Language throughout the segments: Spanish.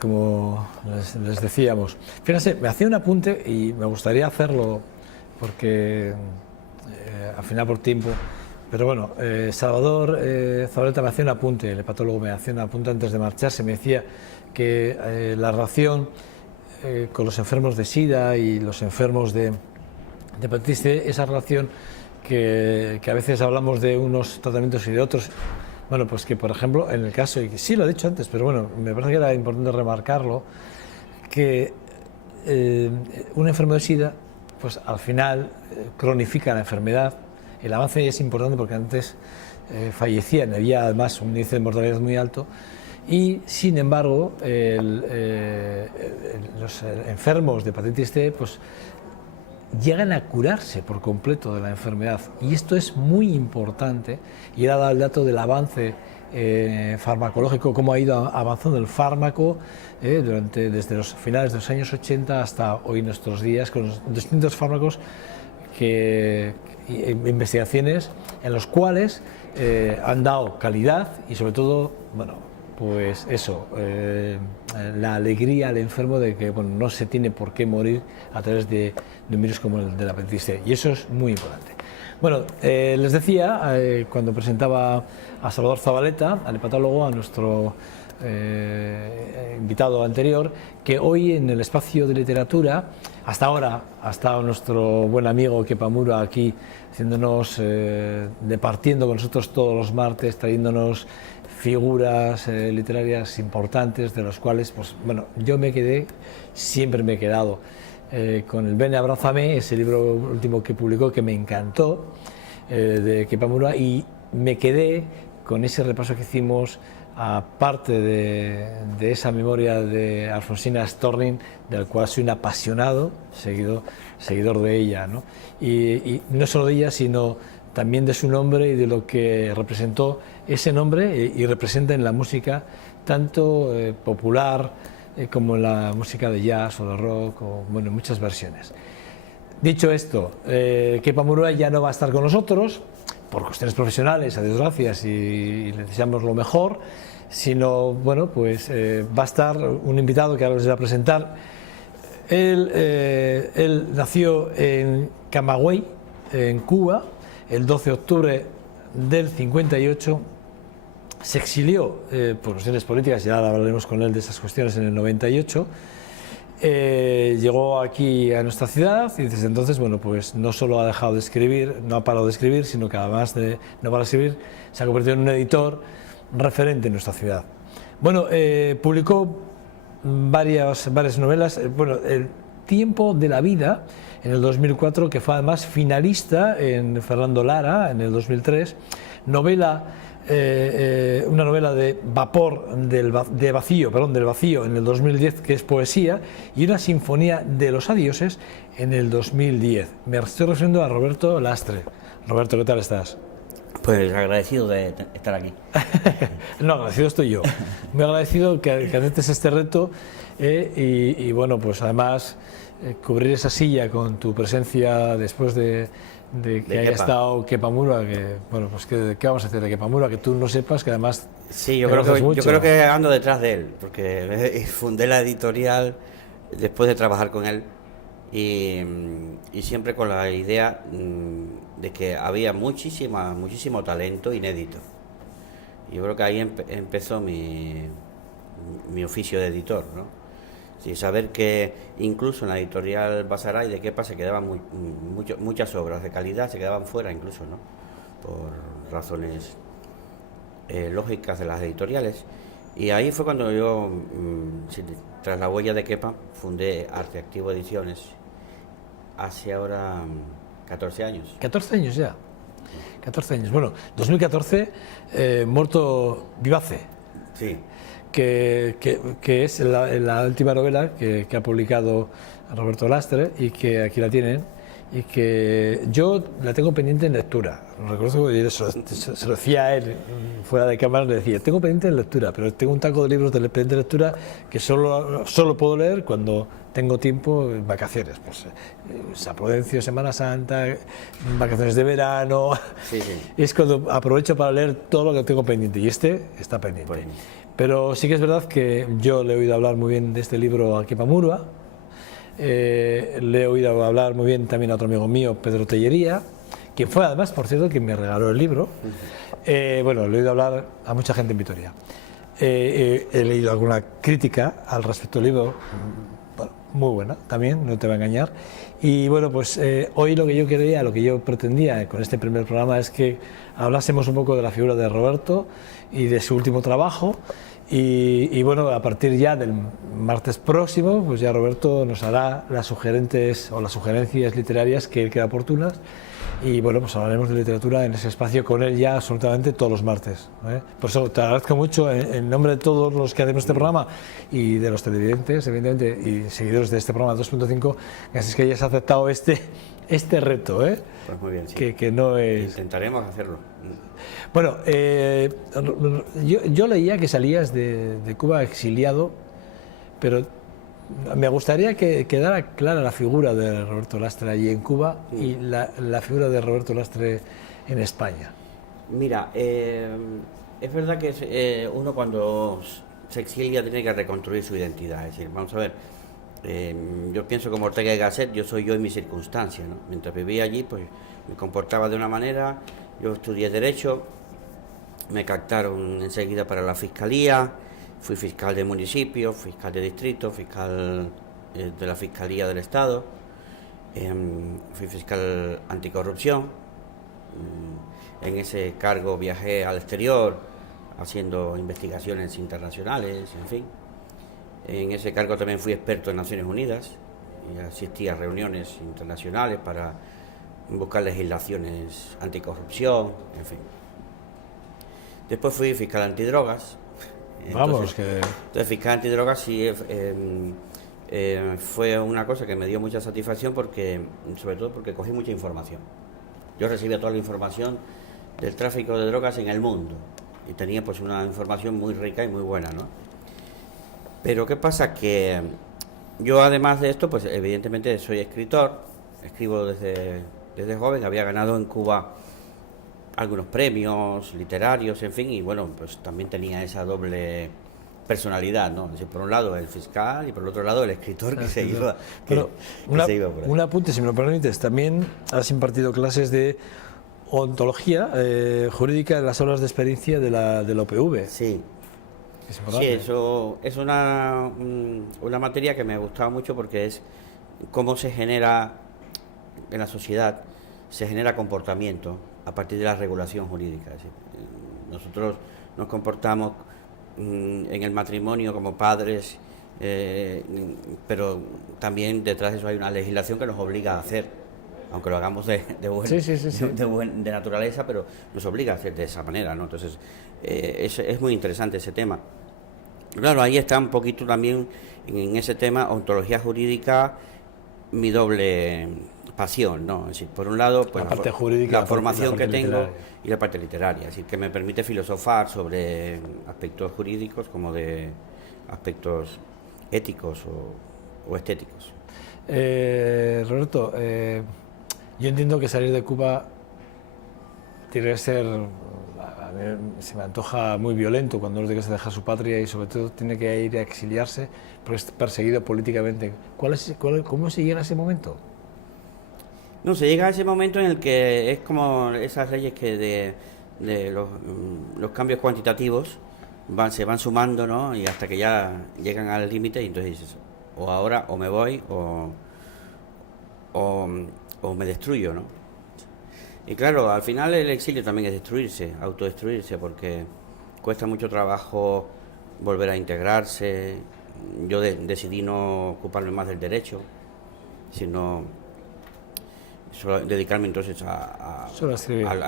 Como les decíamos, fíjense, me hacía un apunte y me gustaría hacerlo porque al final por tiempo, pero bueno, Salvador Zabaleta me hacía un apunte, el hepatólogo me hacía un apunte antes de marcharse, me decía que la relación con los enfermos de SIDA y los enfermos de hepatitis C, esa relación que a veces hablamos de unos tratamientos y de otros. Bueno, pues que por ejemplo, en el caso, y que sí lo he dicho antes, pero bueno, me parece que era importante remarcarlo, que un enfermo de SIDA, pues al final cronifica la enfermedad. El avance es importante porque antes fallecían, había además un índice de mortalidad muy alto, y sin embargo, los enfermos de hepatitis C, pues llegan a curarse por completo de la enfermedad, y esto es muy importante, y era el dato del avance farmacológico, cómo ha ido avanzando el fármaco desde los finales de los años 80 hasta hoy nuestros días, con los distintos fármacos investigaciones en los cuales han dado calidad y sobre todo, bueno, pues eso, la alegría al enfermo de que bueno, no se tiene por qué morir a través de un virus como el de la hepatitis C, y eso es muy importante. Bueno, les decía, cuando presentaba a Salvador Zabaleta, al hepatólogo, a nuestro invitado anterior, que hoy en el espacio de literatura, hasta ahora ha estado nuestro buen amigo Kepa Muro aquí, haciéndonos, departiendo con nosotros todos los martes, trayéndonos figuras literarias importantes, de los cuales, pues bueno, yo me quedé, siempre me he quedado con el Ven, abrázame, ese libro último que publicó, que me encantó, de Kepa Muro, y me quedé con ese repaso que hicimos a parte de esa memoria de Alfonsina Storni, del cual soy un apasionado seguidor de ella, ¿no? Y no solo de ella, sino también de su nombre y de lo que representó ese nombre y representa en la música, tanto popular como en la música de jazz o de rock, o bueno, en muchas versiones. Dicho esto, Kepa Muro ya no va a estar con nosotros, por cuestiones profesionales, a desgracias, y le deseamos lo mejor, sino, bueno, pues va a estar un invitado que ahora les voy a presentar. Él nació en Camagüey, en Cuba, el 12 de octubre del 58, se exilió por cuestiones políticas, ya hablaremos con él de esas cuestiones, en el 98, llegó aquí a nuestra ciudad y desde entonces, bueno, pues no solo ha dejado de escribir, no ha parado de escribir, sino que además de no parar de escribir, se ha convertido en un editor referente en nuestra ciudad. Bueno, publicó varias novelas, bueno, El tiempo de la vida en el 2004, que fue además finalista en Fernando Lara en el 2003, novela, una novela de vapor, del vacío en el 2010, que es poesía, y una sinfonía de los adioses en el 2010. Me estoy refiriendo a Roberto Lastre. Roberto, ¿qué tal estás? Pues agradecido de estar aquí. No, agradecido estoy yo. Muy agradecido que aceptes este reto y bueno, pues además cubrir esa silla con tu presencia después de que haya estado Kepa Muro, que bueno, pues ¿qué vamos a hacer de Kepa Muro? Que tú no sepas, que además sí, yo creo que ando detrás de él, porque fundé la editorial después de trabajar con él y siempre con la idea de que había muchísimo talento inédito. Yo creo que ahí empezó mi oficio de editor, ¿no? Sí, saber que incluso en la editorial Basaray de Kepa se quedaban muchas obras de calidad, se quedaban fuera incluso, ¿no? Por razones lógicas de las editoriales. Y ahí fue cuando yo, tras la huella de Kepa, fundé Arte Activo Ediciones, hace ahora 14 años. 14 años ya. 14 años. Bueno, 2014, Muerto Vivace. Sí. Que es la última novela que ha publicado Roberto Lastre, y que aquí la tienen, y que yo la tengo pendiente en lectura. Recuerdo que se lo decía a él fuera de cámara, le decía, tengo pendiente en lectura, pero tengo un taco de libros de pendiente de lectura que solo puedo leer cuando tengo tiempo en vacaciones, pues San Prudencio, Semana Santa, vacaciones de verano, sí. Es cuando aprovecho para leer todo lo que tengo pendiente, y este está pendiente. Pero sí que es verdad que yo le he oído hablar muy bien de este libro a Kepa Murua, le he oído hablar muy bien también a otro amigo mío, Pedro Tellería, quien fue además, por cierto, quien me regaló el libro. Bueno, le he oído hablar a mucha gente en Vitoria. He leído alguna crítica al respecto del libro, bueno, muy buena también, no te va a engañar. Y bueno, pues hoy lo que yo quería, lo que yo pretendía con este primer programa es que hablásemos un poco de la figura de Roberto y de su último trabajo. Y bueno, a partir ya del martes próximo, pues ya Roberto nos hará las sugerencias literarias que él crea oportunas. Y bueno, pues hablaremos de literatura en ese espacio con él ya absolutamente todos los martes, ¿eh? Por eso te agradezco mucho en nombre de todos los que hacemos este programa y de los televidentes, evidentemente, y seguidores de este programa 2.5, gracias que hayas aceptado este reto, ¿eh? Pues muy bien, sí. Que no es... Intentaremos hacerlo. Bueno, yo leía que salías de Cuba exiliado, pero me gustaría que quedara clara la figura de Roberto Lastre allí en Cuba y la figura de Roberto Lastre en España. Mira, es verdad que uno cuando se exilia tiene que reconstruir su identidad. Es decir, vamos a ver, yo pienso como Ortega y Gasset, yo soy yo en mis circunstancias, ¿no? Mientras vivía allí, pues me comportaba de una manera, yo estudié Derecho, me captaron enseguida para la Fiscalía, fui fiscal de municipio, fiscal de distrito, fiscal de la Fiscalía del Estado, fui fiscal anticorrupción. En ese cargo viajé al exterior haciendo investigaciones internacionales, en fin. En ese cargo también fui experto en Naciones Unidas y asistí a reuniones internacionales para buscar legislaciones anticorrupción, en fin. Después fui fiscal antidrogas. Entonces fiscal antidrogas sí fue una cosa que me dio mucha satisfacción sobre todo porque cogí mucha información. Yo recibía toda la información del tráfico de drogas en el mundo y tenía pues una información muy rica y muy buena, ¿no? Pero ¿qué pasa? Que yo además de esto, pues evidentemente soy escritor, escribo desde joven, había ganado en Cuba algunos premios literarios, en fin, y bueno, pues también tenía esa doble personalidad, ¿no? Es decir, por un lado el fiscal y por el otro lado el escritor que se iba por ahí. Un apunte, si me lo permites, también has impartido clases de ontología jurídica en las aulas de experiencia de la UPV. Sí. Sí, eso es una materia que me gustaba mucho porque es cómo se genera en la sociedad, se genera comportamiento a partir de la regulación jurídica. ¿Sí? Nosotros nos comportamos en el matrimonio como padres, pero también detrás de eso hay una legislación que nos obliga a hacer, aunque lo hagamos de naturaleza, pero nos obliga a hacer de esa manera, ¿no? Entonces, es muy interesante ese tema. Claro, ahí está un poquito también en ese tema, ontología jurídica, mi doble pasión, ¿no? Es decir, por un lado, pues la parte jurídica, la formación que tengo y la parte literaria, es decir, que me permite filosofar sobre aspectos jurídicos como de aspectos éticos o estéticos. Roberto, yo entiendo que salir de Cuba tiene que ser, a mí se me antoja muy violento cuando uno tiene que dejar su patria y sobre todo tiene que ir a exiliarse porque es perseguido políticamente. ¿Cómo se llega a ese momento? No, se llega a ese momento en el que es como esas leyes que de los cambios cuantitativos se van sumando, ¿no? Y hasta que ya llegan al límite y entonces dices, o ahora o me voy o me destruyo, ¿no? Y claro, al final el exilio también es destruirse, autodestruirse, porque cuesta mucho trabajo volver a integrarse. Yo decidí no ocuparme más del derecho, sino solo dedicarme entonces a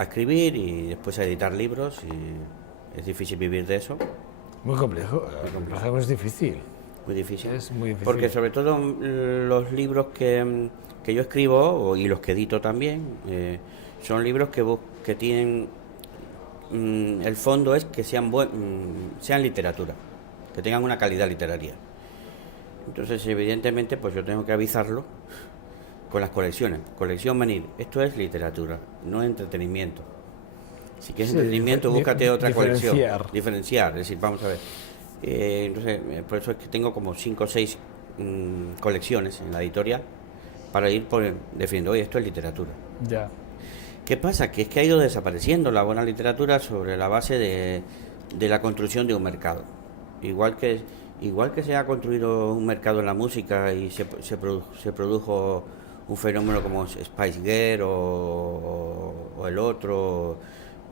escribir y después a editar libros, y es difícil vivir de eso. Muy complejo, es difícil. Muy difícil. Es muy difícil. Porque sobre todo los libros que yo escribo y los que edito también, son libros que tienen, el fondo es que sean literatura, que tengan una calidad literaria. Entonces, evidentemente, pues yo tengo que avisarlo con las colecciones. Colección Menil, esto es literatura, no entretenimiento. Si quieres entretenimiento, búscate otra colección. Diferenciar, es decir, vamos a ver. Entonces, por eso es que tengo como 5 o 6 colecciones en la editorial para ir definiendo, oye, esto es literatura. Ya. ¿Qué pasa? Que es que ha ido desapareciendo la buena literatura sobre la base de la construcción de un mercado. Igual que se ha construido un mercado en la música y se produjo un fenómeno como Spice Girl o el otro,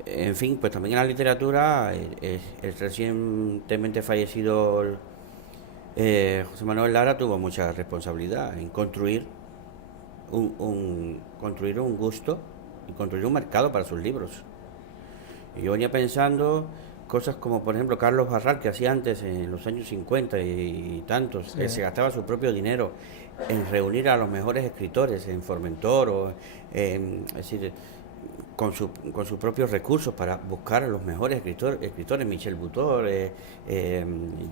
en fin, pues también en la literatura el recientemente fallecido José Manuel Lara tuvo mucha responsabilidad en construir construir un gusto y construir un mercado para sus libros. Y yo venía pensando cosas como, por ejemplo, Carlos Barral, que hacía antes en los años 50 y tantos, Sí. que se gastaba su propio dinero en reunir a los mejores escritores en Formentor, es decir, con sus propios recursos para buscar a los mejores escritores, Michel Butor,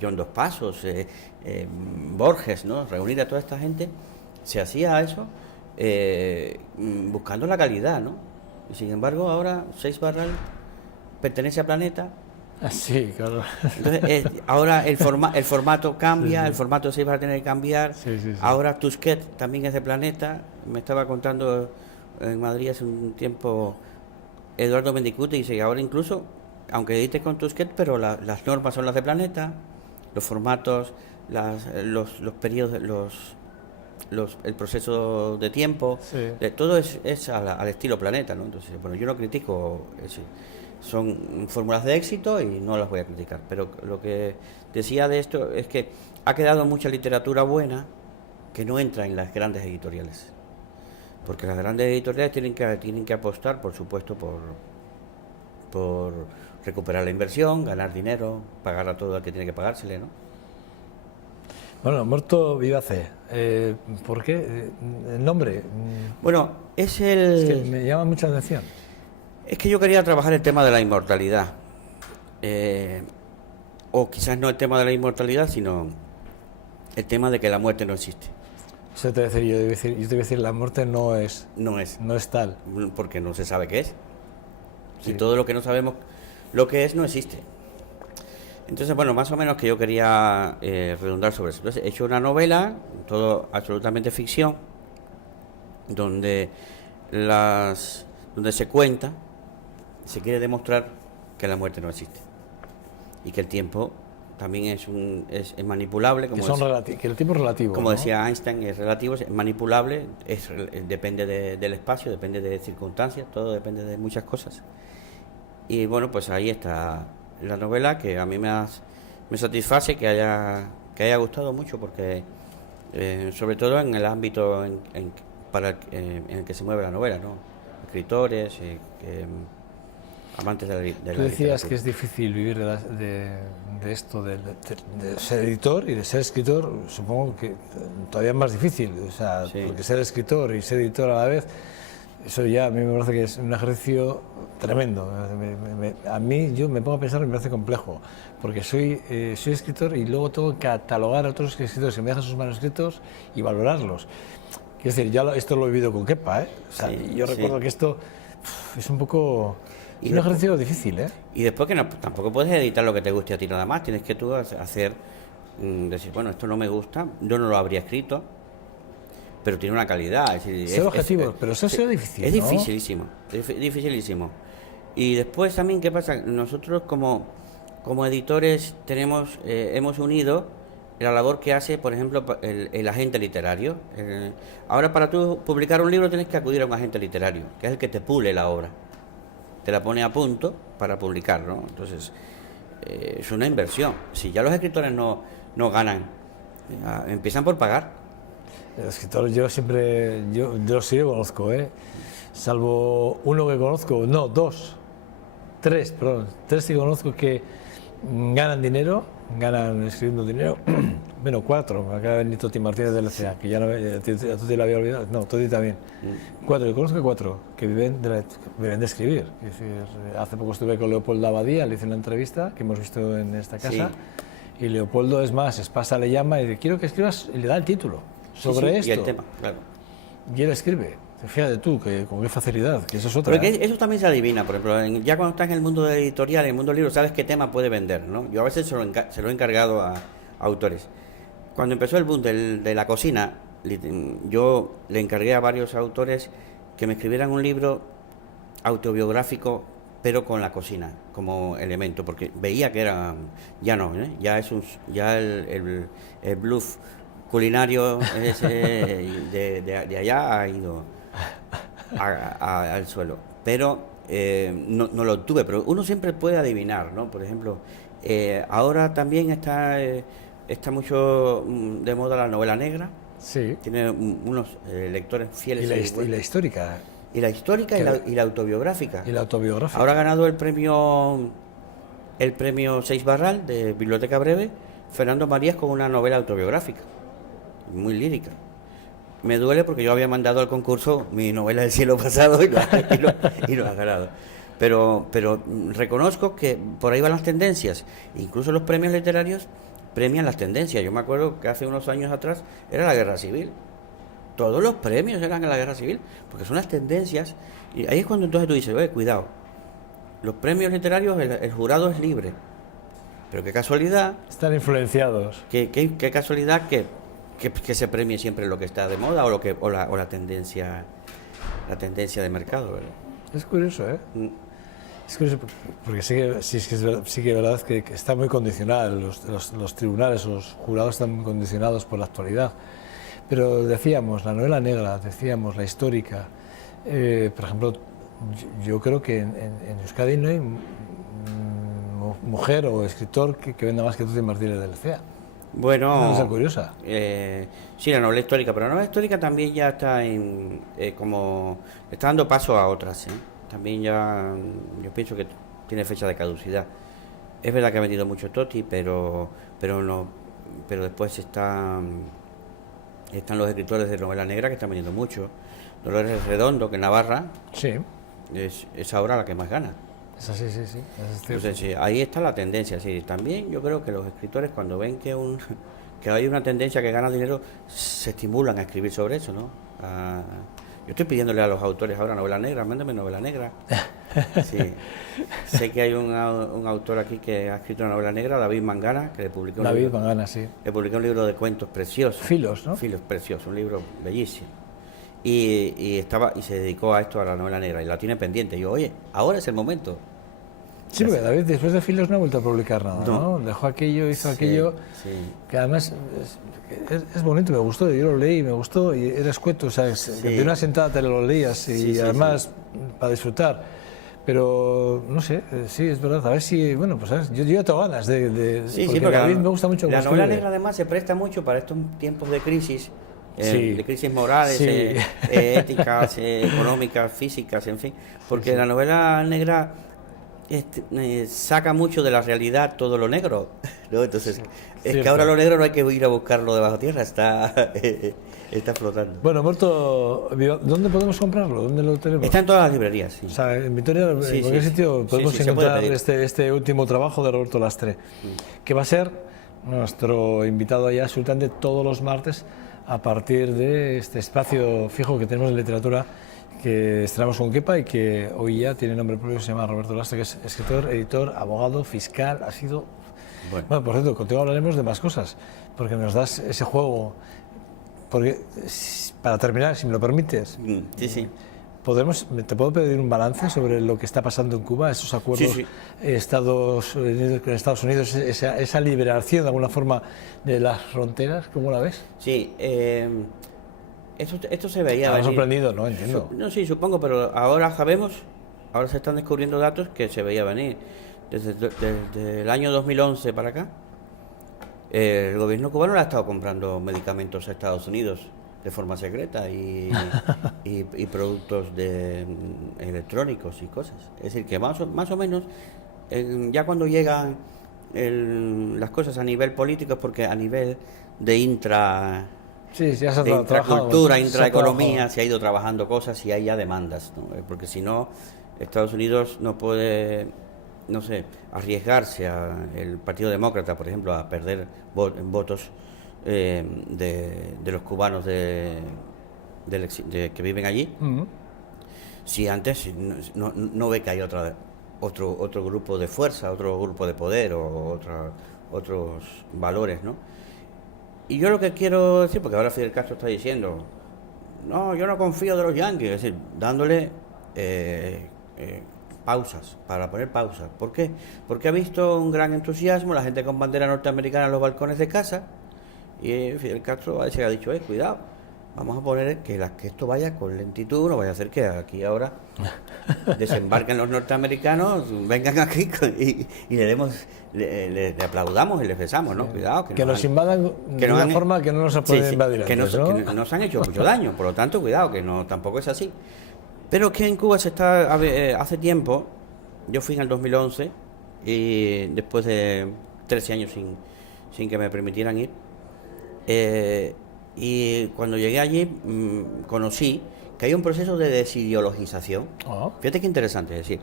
John Dos Passos, Borges, ¿no? Reunir a toda esta gente, se hacía eso buscando la calidad, ¿no? Y sin embargo ahora Seix Barral pertenece a Planeta. Sí, claro. Entonces, ahora el formato cambia, Sí, sí. el formato de Seix va a tener que cambiar. Sí, sí, sí. Ahora Tusquets también es de Planeta. Me estaba contando en Madrid hace un tiempo Eduardo Mendicuti, dice que ahora incluso, aunque edite con Tusquets, pero las normas son las de Planeta, los formatos, los periodos, el proceso de tiempo, Sí. todo es al estilo Planeta, ¿no? Entonces, bueno, yo no critico, son fórmulas de éxito y no las voy a criticar, pero lo que decía de esto es que ha quedado mucha literatura buena que no entra en las grandes editoriales, porque las grandes editoriales tienen que apostar, por supuesto, por recuperar la inversión, ganar dinero, pagar a todo el que tiene que pagársele, ¿no? Bueno, Muerto Vivace, ¿por qué? El nombre. Bueno, Es que me llama mucha atención. Es que yo quería trabajar el tema de la inmortalidad. O quizás no el tema de la inmortalidad, sino el tema de que la muerte no existe. Eso te voy a decir, yo te voy a decir, la muerte no es No es. tal. Porque no se sabe qué es. Sí. Y todo lo que no sabemos lo que es no existe. Entonces, bueno, más o menos que yo quería redundar sobre eso. Entonces, he hecho una novela, todo absolutamente ficción, donde se cuenta, se quiere demostrar que la muerte no existe y que el tiempo también es manipulable, como Que el tiempo es relativo. como ¿no? decía Einstein, es relativo, es manipulable, depende del espacio, depende de circunstancias, todo depende de muchas cosas. Y bueno, pues ahí está la novela, que a mí me satisface que haya gustado mucho, porque sobre todo en el ámbito en el que se mueve la novela, ¿no? Escritores, amantes de la literatura. Tú decías que es difícil vivir de esto, de ser editor y de ser escritor. Supongo que todavía es más difícil, o sea, Sí. porque ser escritor y ser editor a la vez, eso ya a mí me parece que es un ejercicio tremendo. Yo me pongo a pensar y me parece complejo, porque soy escritor y luego tengo que catalogar a otros escritores que me dejan sus manuscritos y valorarlos. Quiero decir, esto lo he vivido con Kepa, ¿eh? O sea, Sí, yo recuerdo que esto es un poco... Es un ejercicio difícil, ¿eh? Y después que tampoco puedes editar lo que te guste a ti nada más, tienes que tú decir, bueno, esto no me gusta, yo no lo habría escrito, pero tiene una calidad. Es decir, Ser objetivo, pero eso será difícil, es ¿no? dificilísimo, dificilísimo. Y después también, ¿qué pasa? Nosotros como editores hemos unido la labor que hace, por ejemplo, el agente literario. Ahora, para tú publicar un libro tienes que acudir a un agente literario, que es el que te pule la obra, te la pone a punto para publicar, ¿no? Entonces, es una inversión. Si ya los escritores no ganan, empiezan por pagar. El escritor, yo sí que conozco, salvo uno que conozco, no, tres que conozco que ganan dinero, ganan escribiendo dinero, bueno, 4, me acaba de venir Toti Martínez del LCA, que ya no, a Toti la había olvidado, no, Toti también, 4, yo conozco 4 que viven de escribir. Es decir, hace poco estuve con Leopoldo Abadía, le hice una entrevista que hemos visto en esta casa, sí. Y Leopoldo, es más, Espasa le llama y dice, quiero que escribas, y le da el título sobre esto. Y el tema, claro. Y él escribe. Fíjate tú, que con qué facilidad, que eso es otra. Porque eso también se adivina, por ejemplo, ya cuando estás en el mundo editorial, en el mundo del libro, sabes qué tema puede vender, ¿no? Yo a veces se lo he encargado a autores. Cuando empezó el boom de la cocina, yo le encargué a varios autores que me escribieran un libro autobiográfico, pero con la cocina como elemento, porque veía que era, ya no, ya es ya el bluff culinario de allá ha ido al suelo, pero no lo tuve, pero uno siempre puede adivinar, ¿no? Por ejemplo, ahora también está mucho de moda la novela negra. Sí. Tiene unos lectores fieles. Y la histórica. Y la histórica y la autobiográfica. Y la autobiográfica. Ahora ha ganado el premio Seix Barral de Biblioteca Breve, Fernando Marías, con una novela autobiográfica, muy lírica. Me duele porque yo había mandado al concurso mi novela del siglo pasado y lo ha ganado. Pero reconozco que por ahí van las tendencias. Incluso los premios literarios premian las tendencias. Yo me acuerdo que hace unos años atrás era la Guerra Civil. Todos los premios eran en la Guerra Civil, porque son las tendencias. Y ahí es cuando entonces tú dices, oye, cuidado, los premios literarios, el jurado es libre. Pero qué casualidad. Están influenciados. Qué casualidad que se premie siempre lo que está de moda o la tendencia de mercado, ¿verdad? Es curioso, ¿eh? Es curioso porque sí que es verdad que está muy condicionado, los tribunales, los jurados están muy condicionados por la actualidad. Pero decíamos, la novela negra, decíamos, la histórica. Por ejemplo, yo creo que en Euskadi no hay mujer o escritor que venda más que Tuti Martínez del CEA. Bueno, una cosa curiosa. Sí, la novela histórica, pero la novela histórica también ya está está dando paso a otras. También ya, yo pienso que tiene fecha de caducidad. Es verdad que ha vendido mucho Toti, pero después están los escritores de novela negra que están vendiendo mucho. Dolores Redondo, que en Navarra sí. es ahora la que más gana. Es así, sí. Entonces, sí, ahí está la tendencia. Sí. También yo creo que los escritores, cuando ven que hay una tendencia que gana dinero, se estimulan a escribir sobre eso, ¿no? Yo estoy pidiéndole a los autores ahora novela negra, mándame novela negra. Sí. Sé que hay un autor aquí que ha escrito una novela negra, David Mangana, que le publicó le publicó un libro de cuentos preciosos. Filos, ¿no? Filos, precioso, un libro bellísimo. Y se dedicó a esto, a la novela negra, y la tiene pendiente. Y yo, oye, ahora es el momento. Sí, porque David después de Filos no ha vuelto a publicar nada, ¿no? Dejó aquello, hizo aquello, que además es bonito, me gustó, yo lo leí, me gustó, y era escueto, o sea, que de una sentada te lo leías, y además para disfrutar. Pero, no sé, sí, es verdad, a ver si, bueno, pues ¿sabes? Yo ya tengo ganas porque David me gusta mucho. La novela negra además se presta mucho para estos tiempos de crisis. De crisis morales, éticas, económicas, físicas, en fin, porque la novela negra saca mucho de la realidad todo lo negro, ¿no? Entonces, es que ahora lo negro no hay que ir a buscarlo debajo tierra, está flotando. Bueno, Muerto, ¿dónde podemos comprarlo? ¿Dónde lo tenemos? Está en todas las librerías, sí. O sea, en Vitoria, ¿en cualquier sitio podemos encontrar este último trabajo de Roberto Lastre, que va a ser nuestro invitado allá absolutamente todos los martes a partir de este espacio fijo que tenemos en literatura que estrenamos con Kepa y que hoy ya tiene nombre propio, se llama Roberto Lastre, que es escritor, editor, abogado, fiscal, ha sido... Bueno, por cierto, contigo hablaremos de más cosas, porque nos das ese juego, porque para terminar, si me lo permites... Sí. ¿Te puedo pedir un balance sobre lo que está pasando en Cuba, esos acuerdos con Estados Unidos, esa liberación de alguna forma de las fronteras? ¿Cómo la ves? Sí, esto se veía venir. Sorprendido, ¿no? Entiendo. No, sí, supongo, pero ahora se están descubriendo datos que se veía venir. Desde el año 2011 para acá, el gobierno cubano le ha estado comprando medicamentos a Estados Unidos de forma secreta y productos electrónicos y cosas. Es decir, que más o menos, ya cuando llegan las cosas a nivel político, es porque a nivel de intracultura, intraeconomía, se ha ido trabajando cosas y hay ya demandas, ¿no? Porque si no, Estados Unidos no puede, no sé, arriesgarse el Partido Demócrata, por ejemplo, a perder votos de los cubanos de que viven allí, si antes no ve que hay otro grupo de fuerza, otro grupo de poder o otros valores, ¿no? Y yo lo que quiero decir, porque ahora Fidel Castro está diciendo, no, yo no confío de los yanquis, es decir, dándole pausas, para poner pausas. ¿Por qué? Porque ha visto un gran entusiasmo, la gente con bandera norteamericana en los balcones de casa, y Fidel Castro ha dicho, cuidado, vamos a poner que esto vaya con lentitud, no vaya a hacer que aquí ahora desembarquen los norteamericanos, vengan aquí y le aplaudamos y les besamos, ¿no? Cuidado. Que nos invadan de una forma que no nos pueden invadir que antes, ¿no? Que nos han hecho mucho daño, por lo tanto, cuidado, que no tampoco es así. Pero que en Cuba hace tiempo, yo fui en el 2011 y después de 13 años sin que me permitieran ir, y cuando llegué allí conocí que hay un proceso de desideologización. Fíjate qué interesante, es decir,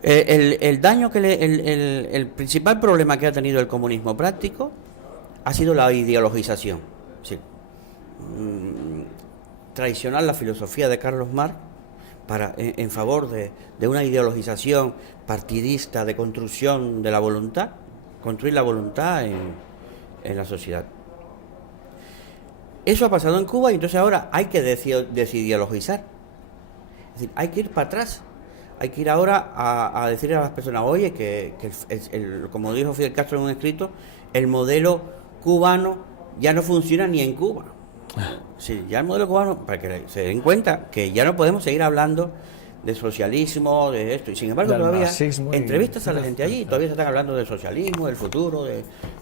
el daño el principal problema que ha tenido el comunismo práctico ha sido la ideologización. Es decir, traicionar la filosofía de Carlos Marx en favor de una ideologización partidista de construcción de la voluntad, construir la voluntad en la sociedad. Eso ha pasado en Cuba y entonces ahora hay que desideologizar. Es decir, hay que ir para atrás. Hay que ir ahora a decirle a las personas, oye, como dijo Fidel Castro en un escrito, el modelo cubano ya no funciona ni en Cuba. Sí, ya el modelo cubano, para que se den cuenta que ya no podemos seguir hablando de socialismo, de esto. Y sin embargo, todavía entrevistas a la gente allí, todavía se están hablando de socialismo, del futuro, ¿no?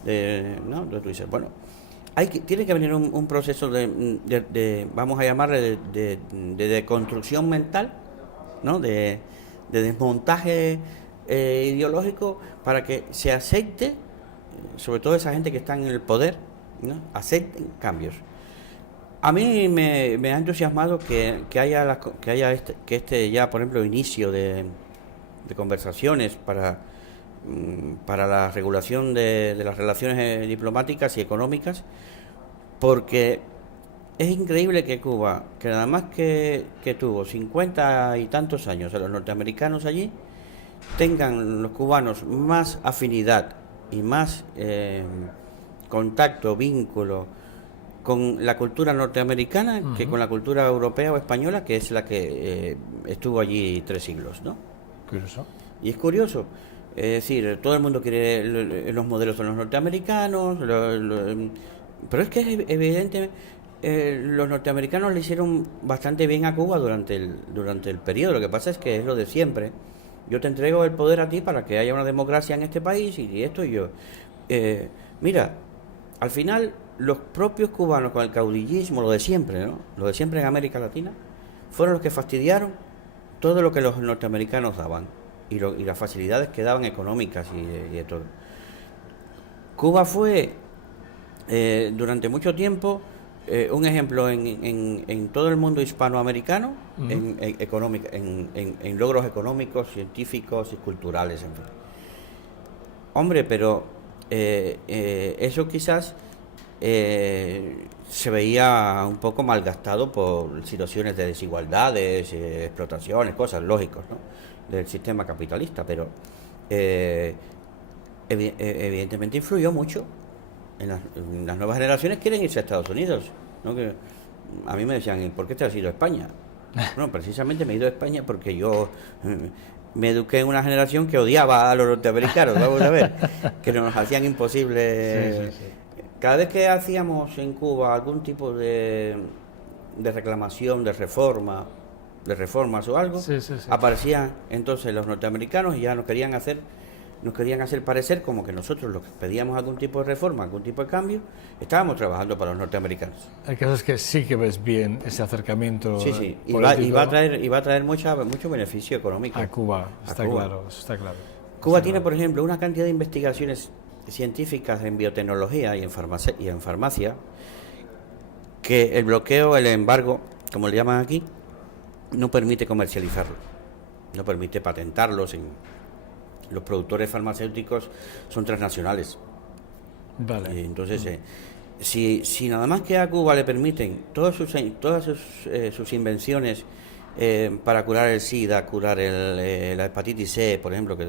Entonces tú dices, bueno, tiene que venir un proceso de vamos a llamarle, de deconstrucción mental, ¿no? De desmontaje ideológico para que se acepte, sobre todo esa gente que está en el poder, ¿no? Acepten cambios. A mí me ha entusiasmado que haya ya, por ejemplo, inicio de conversaciones para la regulación de las relaciones diplomáticas y económicas, porque es increíble que Cuba, que nada más que tuvo 50 y tantos años a los norteamericanos allí, tengan los cubanos más afinidad y más contacto, vínculo con la cultura norteamericana que con la cultura europea o española, que es la que estuvo allí 3 siglos, ¿no? Curioso. Y es curioso, es decir, todo el mundo quiere los modelos de los norteamericanos, pero es que es evidente, los norteamericanos le hicieron bastante bien a Cuba durante el periodo. Lo que pasa es que es lo de siempre. Yo te entrego el poder a ti para que haya una democracia en este país y esto y yo. Mira, al final los propios cubanos con el caudillismo, lo de siempre, ¿no? Lo de siempre en América Latina, fueron los que fastidiaron todo lo que los norteamericanos daban y las facilidades que daban económicas y de todo. Cuba fue durante mucho tiempo un ejemplo en todo el mundo hispanoamericano en logros económicos, científicos y culturales, en fin. Hombre, pero eso quizás se veía un poco malgastado por situaciones de desigualdades, explotaciones, cosas lógicas, ¿no? Del sistema capitalista, pero evidentemente influyó mucho en las nuevas generaciones. Quieren irse a Estados Unidos, ¿no? Que a mí me decían, ¿por qué te has ido a España? Bueno, precisamente me he ido a España porque yo me eduqué en una generación que odiaba a los norteamericanos, vamos a ver, que nos hacían imposible. Sí. Cada vez que hacíamos en Cuba algún tipo de reclamación, de reformas o algo, aparecían entonces los norteamericanos y ya nos querían hacer parecer como que nosotros, los que pedíamos algún tipo de reforma, algún tipo de cambio, estábamos trabajando para los norteamericanos. El caso es que sí que ves bien ese acercamiento. Sí, y va a traer mucho beneficio económico a Cuba, está claro. Cuba tiene, por ejemplo, una cantidad de investigaciones científicas en biotecnología y en farmacia, que el bloqueo, el embargo, como le llaman aquí, no permite comercializarlo, no permite patentarlos. Los productores farmacéuticos son transnacionales. Vale. Entonces si nada más que a Cuba le permiten todas sus invenciones para curar el SIDA, curar la hepatitis C, por ejemplo, pues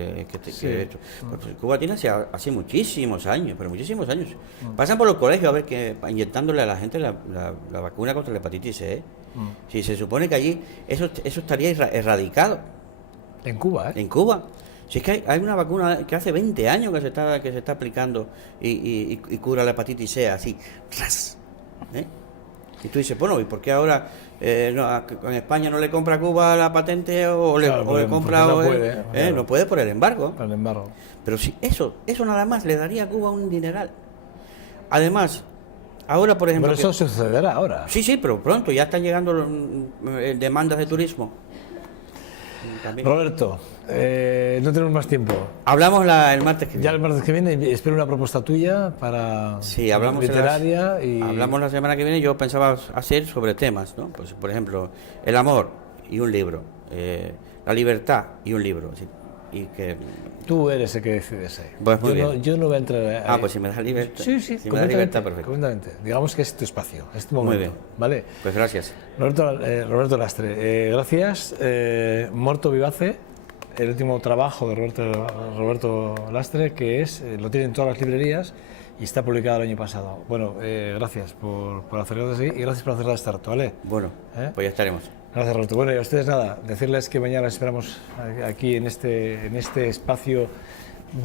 Cuba tiene hace muchísimos años, pero muchísimos años. Pasan por los colegios a ver que inyectándole a la gente la vacuna contra la hepatitis C. Si se supone que allí eso estaría erradicado. En Cuba, En Cuba. Si es que hay una vacuna que hace 20 años que se está aplicando y cura la hepatitis C así, ras. Y tú dices, bueno, ¿y por qué ahora en España no le compra a Cuba la patente o le compra? No puede por el embargo. Por el embargo. Pero si eso nada más le daría a Cuba un dineral. Además, ahora, por ejemplo... Pero eso sucederá ahora. Sí, pero pronto, ya están llegando demandas de turismo. También. Roberto, no tenemos más tiempo. Hablamos el martes que viene. Ya el martes que viene espero una propuesta tuya para hablamos literaria. Hablamos la semana que viene. Yo pensaba hacer sobre temas, ¿no? Pues, por ejemplo, el amor y un libro, la libertad y un libro. ¿Sí? Y que tú eres el que decides ahí. Pues muy bien. Yo no voy a entrar ahí. Pues si me das libertad. Sí, si me das libertad, perfecto. Completamente. Digamos que es tu espacio, es tu momento. Muy bien. ¿Vale? Pues gracias. Roberto Lastre, gracias. Morto Vivace, el último trabajo de Roberto Lastre, que lo tienen todas las librerías y está publicado el año pasado. Bueno, gracias por acercarte así y gracias por hacerla este rato, ¿vale? Bueno, pues ya estaremos. Gracias, Roberto. Bueno, y a ustedes nada, decirles que mañana les esperamos aquí en este espacio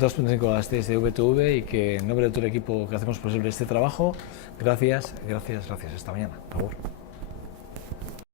2.5 a las 6 de VTV y que en nombre de todo el equipo que hacemos posible este trabajo, gracias. Hasta mañana. Por favor.